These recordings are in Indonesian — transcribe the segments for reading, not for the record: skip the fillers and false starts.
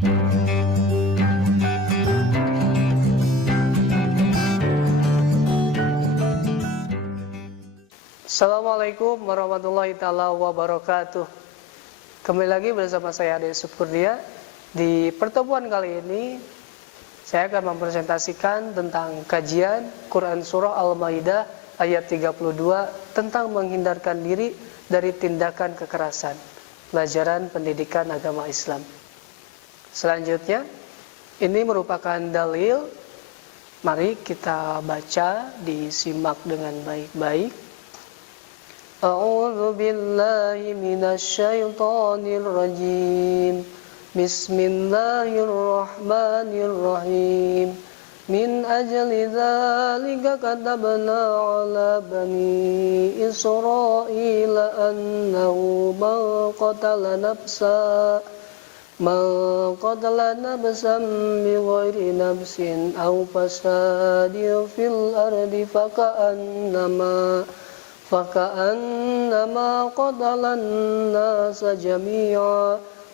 Assalamualaikum warahmatullahi taala wabarakatuh. Kembali lagi bersama saya Ade Sukurnia. Di pertemuan kali ini saya akan mempresentasikan tentang kajian Quran Surah Al-Maidah ayat 32 tentang menghindarkan diri dari tindakan kekerasan. Pelajaran pendidikan agama Islam. Selanjutnya, ini merupakan dalil. Mari kita baca, disimak dengan baik-baik. A'udzu billahi minasy syaithanir rajim. Bismillahirrahmanirrahim. Min ajli dzalika katabna 'ala bani Israila annahu man qatala nafsan bighairi nafsin aw fasadin fil ardi فكأنما قتل الناس جميعا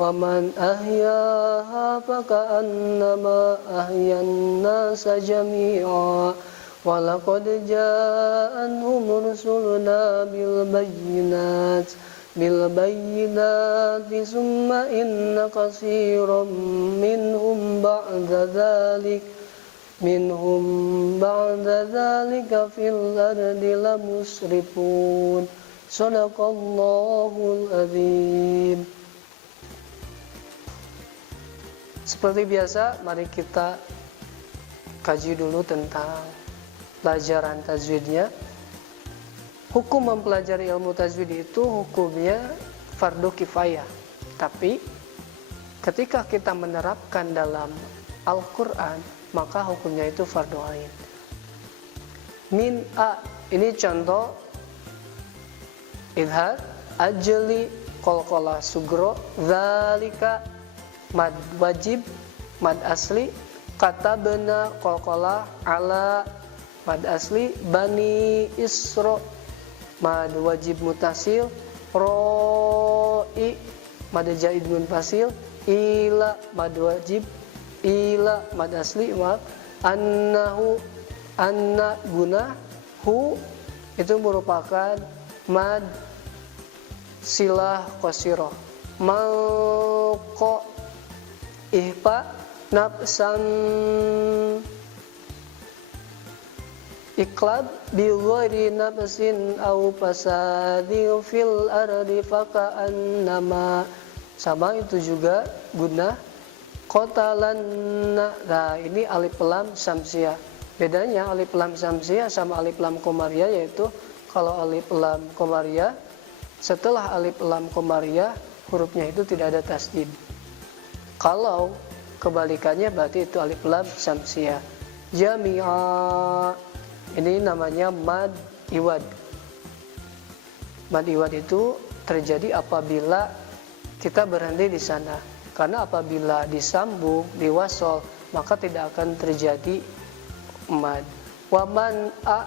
ومن أحياها فكأنما أحيا الناس جميعا ولقد جاءتهم رسلنا بالبينات ثم إن كثيرا منهم بعد ذلك في الأرض لمسرفون صدق Allahul Azim. Seperti biasa, mari kita kaji dulu tentang pelajaran tajwidnya. Hukum mempelajari ilmu tajwid itu hukumnya fardu kifayah. Tapi ketika kita menerapkan dalam Al-Quran, maka hukumnya itu fardu ain. Min a, ini contoh idhar, ajli, qalqalah sugro, zalika, mad wajib, mad asli, katabna, qalqalah, ala, mad asli, bani isro, mad wajib mutasil, ro'i, mad jaid munfasil, ila, mad wajib, ila mad asli, annahu, anna guna, hu itu merupakan mad silah qasirah, malqa ihfa, nafsan iklab bi ghairi nafsin aw fasadi fil ardi faka'annama, sama itu juga guna Qatalan. Nah, ini alif lam samsiah. Bedanya alif lam samsiah sama alif lam qamariyah, yaitu kalau alif lam qamariyah, setelah alif lam qamariyah hurufnya itu tidak ada tasdid. Kalau kebalikannya berarti itu alif lam samsiah. Jami'a, ini namanya mad iwad. Mad iwad itu terjadi apabila kita berhenti di sana. Karena apabila disambung, diwasol, maka tidak akan terjadi mad. Waman a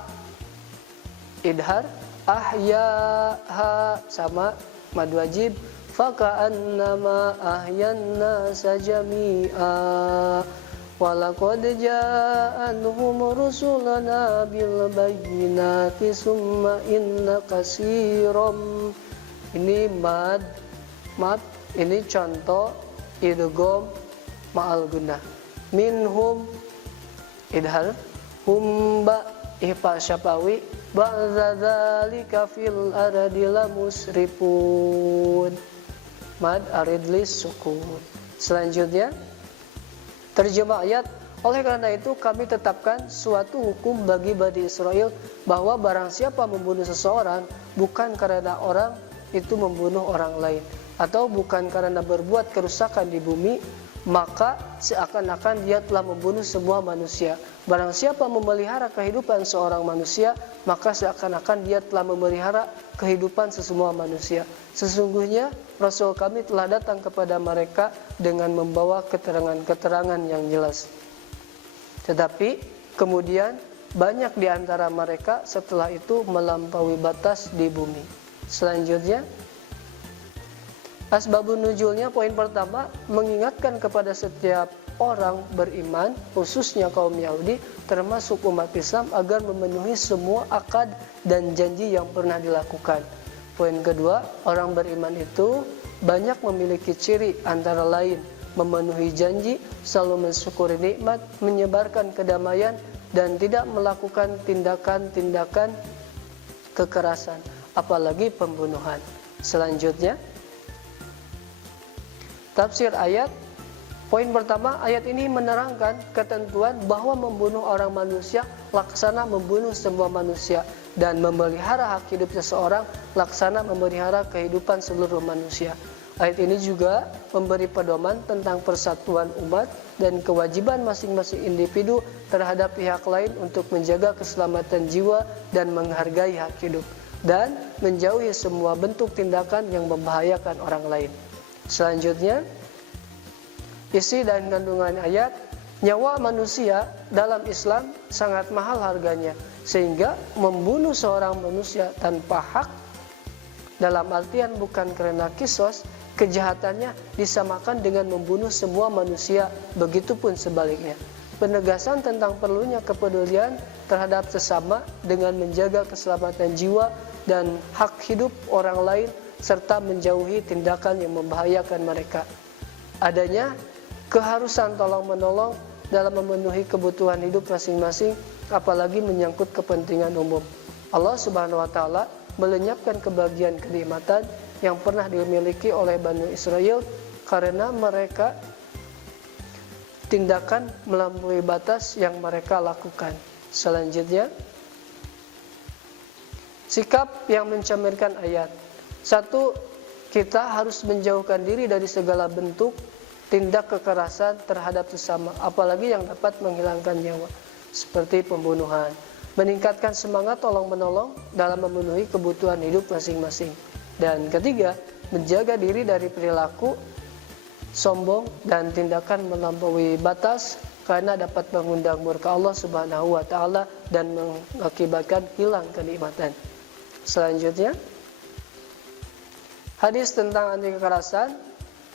idhar, ahyaha sama mad wajib, faka'annama ahyanna sajami'a. Walaqad ja'anhum rusulana bil bayyinati summa inna katsiran. Ini mad, ini contoh idgham ma'al gunnah. Minhum idhar, humba ihfa syafawi, ba'da dzalika fil ardi lamusrifun, mad arid lis sukun. Selanjutnya terjemah ayat. Oleh karena itu kami tetapkan suatu hukum bagi Bani Israel, bahwa barang siapa membunuh seseorang bukan karena orang itu membunuh orang lain, atau bukan karena berbuat kerusakan di bumi, maka seakan-akan dia telah membunuh semua manusia. Barang siapa memelihara kehidupan seorang manusia, maka seakan-akan dia telah memelihara kehidupan sesemua manusia. Sesungguhnya Rasul kami telah datang kepada mereka dengan membawa keterangan-keterangan yang jelas. Tetapi kemudian banyak di antara mereka setelah itu melampaui batas di bumi. Selanjutnya, Asbabun nuzulnya poin pertama mengingatkan kepada setiap orang beriman, khususnya kaum Yahudi, termasuk umat Islam agar memenuhi semua akad dan janji yang pernah dilakukan. Poin kedua, orang beriman itu banyak memiliki ciri antara lain memenuhi janji, selalu mensyukuri nikmat, menyebarkan kedamaian, dan tidak melakukan tindakan-tindakan kekerasan, apalagi pembunuhan. Selanjutnya, tafsir ayat. Poin pertama, ayat ini menerangkan ketentuan bahwa membunuh orang manusia laksana membunuh semua manusia, dan memelihara hak hidup seseorang laksana memelihara kehidupan seluruh manusia. Ayat ini juga memberi pedoman tentang persatuan umat dan kewajiban masing-masing individu terhadap pihak lain untuk menjaga keselamatan jiwa dan menghargai hak hidup, dan menjauhi semua bentuk tindakan yang membahayakan orang lain. Selanjutnya, isi dan kandungan ayat, nyawa manusia dalam Islam sangat mahal harganya, sehingga membunuh seorang manusia tanpa hak, dalam artian bukan karena kisos, kejahatannya disamakan dengan membunuh semua manusia, begitupun sebaliknya. Penegasan tentang perlunya kepedulian terhadap sesama dengan menjaga keselamatan jiwa dan hak hidup orang lain, serta menjauhi tindakan yang membahayakan mereka. Adanya keharusan tolong-menolong dalam memenuhi kebutuhan hidup masing-masing, apalagi menyangkut kepentingan umum. Allah Subhanahu wa taala melenyapkan kebahagiaan kenikmatan yang pernah dimiliki oleh Bani Israel karena mereka tindakan melampaui batas yang mereka lakukan. Selanjutnya, sikap yang mencerminkan ayat. 1. Kita harus menjauhkan diri dari segala bentuk tindak kekerasan terhadap sesama, apalagi yang dapat menghilangkan nyawa, seperti pembunuhan. Meningkatkan semangat tolong-menolong dalam memenuhi kebutuhan hidup masing-masing. Dan ketiga, menjaga diri dari perilaku sombong dan tindakan melampaui batas karena dapat mengundang murka Allah Subhanahu wa taala dan mengakibatkan hilang kenikmatan. Selanjutnya, hadis tentang anti kekerasan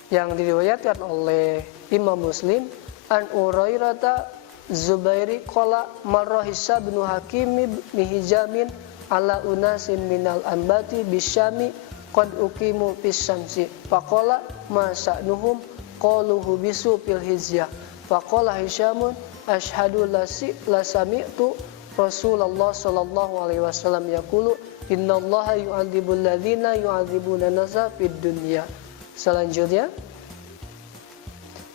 yang diriwayatkan oleh Imam Muslim, an Urairata Zubairi qala marra Hisab bin Hakim bin Hijamin ala unasin minal ambati bisyami qad uqimu fis syamsi faqala ma sa'nuhum qalu hubisu fil hizyah faqala Hisyamun asyhadu la sami'tu Rasulullah sallallahu alaihi wasallam yaqulu innallaha yu'adzibul ladzina yu'adzibuna nasa fid dunya. Selanjutnya,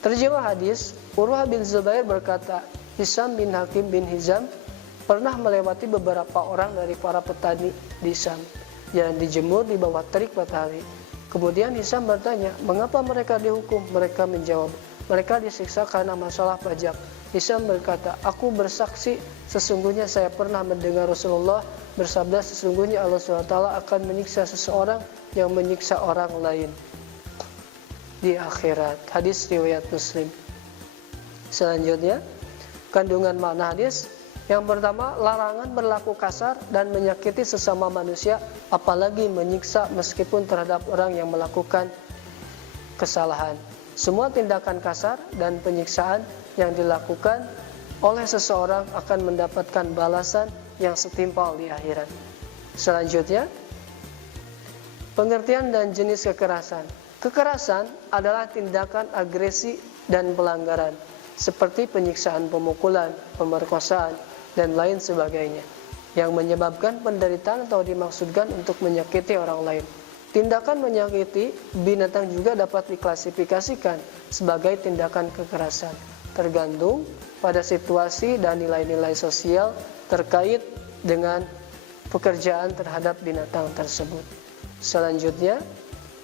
terjemah hadis, Urwah bin Zubair berkata, Hisam bin Hakim bin Hizam pernah melewati beberapa orang dari para petani di Syam yang dijemur di bawah terik matahari. Kemudian Hisam bertanya, mengapa mereka dihukum? Mereka menjawab, mereka disiksa karena masalah pajak. Hisam berkata, aku bersaksi sesungguhnya saya pernah mendengar Rasulullah bersabda, sesungguhnya Allah SWT akan menyiksa seseorang yang menyiksa orang lain di akhirat. Hadis riwayat Muslim. Selanjutnya, kandungan makna hadis. Yang pertama, larangan berlaku kasar dan menyakiti sesama manusia, apalagi menyiksa meskipun terhadap orang yang melakukan kesalahan. Semua tindakan kasar dan penyiksaan yang dilakukan oleh seseorang akan mendapatkan balasan yang setimpal di akhirat. Selanjutnya, pengertian dan jenis kekerasan. Kekerasan adalah tindakan agresi dan pelanggaran, seperti penyiksaan, pemukulan, pemerkosaan, dan lain sebagainya, yang menyebabkan penderitaan atau dimaksudkan untuk menyakiti orang lain. Tindakan menyakiti binatang juga dapat diklasifikasikan sebagai tindakan kekerasan, tergantung pada situasi dan nilai-nilai sosial terkait dengan pekerjaan terhadap binatang tersebut. Selanjutnya,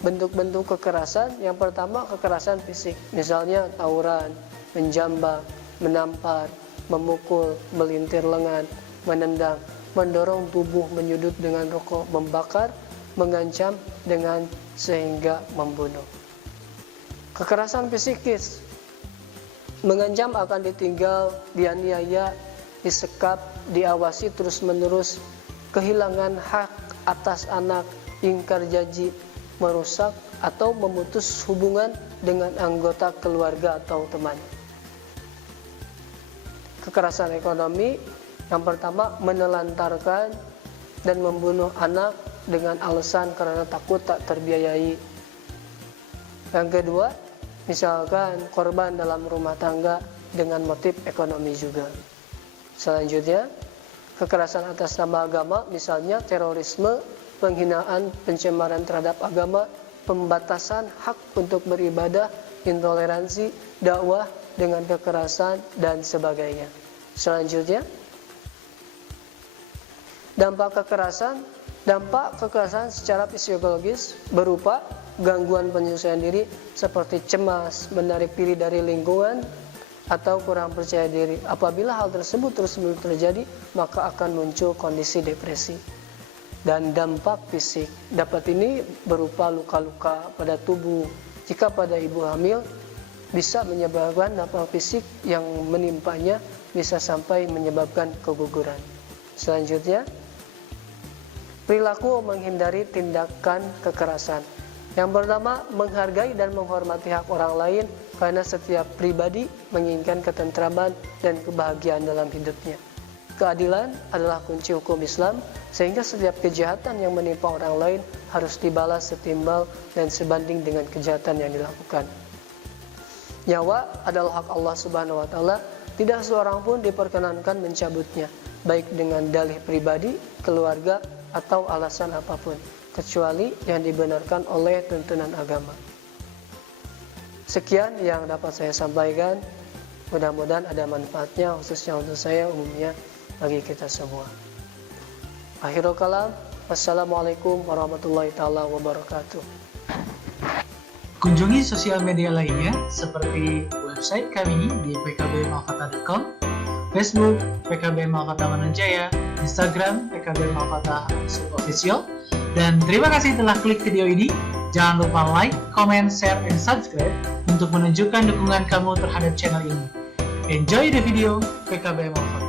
bentuk-bentuk kekerasan. Yang pertama, kekerasan fisik, misalnya tawuran, menjambak, menampar, memukul, melintir lengan, menendang, mendorong tubuh, menyudut dengan rokok, membakar, mengancam dengan sehingga membunuh. Kekerasan psikis, mengancam akan ditinggal, dianiaya, disekap, diawasi terus-menerus, kehilangan hak atas anak, ingkar janji, merusak, atau memutus hubungan dengan anggota keluarga atau teman. Kekerasan ekonomi yang pertama menelantarkan dan membunuh anak dengan alasan karena takut tak terbiayai. Yang kedua, misalkan korban dalam rumah tangga dengan motif ekonomi juga. Selanjutnya, kekerasan atas nama agama, misalnya terorisme, penghinaan, pencemaran terhadap agama, pembatasan hak untuk beribadah, intoleransi, dakwah dengan kekerasan, dan sebagainya. Selanjutnya, dampak kekerasan secara psikologis berupa gangguan penyesuaian diri seperti cemas, menarik diri dari lingkungan, atau kurang percaya diri. Apabila hal tersebut terus-menerus terjadi, maka akan muncul kondisi depresi. Dan dampak fisik dapat ini berupa luka-luka pada tubuh. Jika pada ibu hamil, bisa menyebabkan dampak fisik yang menimpanya, bisa sampai menyebabkan keguguran. Selanjutnya, perilaku menghindari tindakan kekerasan. Yang pertama, menghargai dan menghormati hak orang lain, karena setiap pribadi menginginkan ketentraman dan kebahagiaan dalam hidupnya. Keadilan adalah kunci hukum Islam, sehingga setiap kejahatan yang menimpa orang lain harus dibalas setimbal dan sebanding dengan kejahatan yang dilakukan. Nyawa adalah hak Allah Subhanahu wa Ta'ala, tidak seorang pun diperkenankan mencabutnya, baik dengan dalih pribadi, keluarga, atau alasan apapun, kecuali yang dibenarkan oleh tuntunan agama. Sekian yang dapat saya sampaikan, mudah-mudahan ada manfaatnya, khususnya untuk saya, umumnya bagi kita semua. Akhirul kalam, wassalamualaikum warahmatullahi taala wabarakatuh. Kunjungi sosial media lainnya seperti website kami di pkbmalfata.com, Facebook PKB Malfata Manunjaya, Instagram PKB Malfata Official, dan terima kasih telah klik video ini. Jangan lupa like, comment, share, and subscribe untuk menunjukkan dukungan kamu terhadap channel ini. Enjoy the video, PKB Malfata.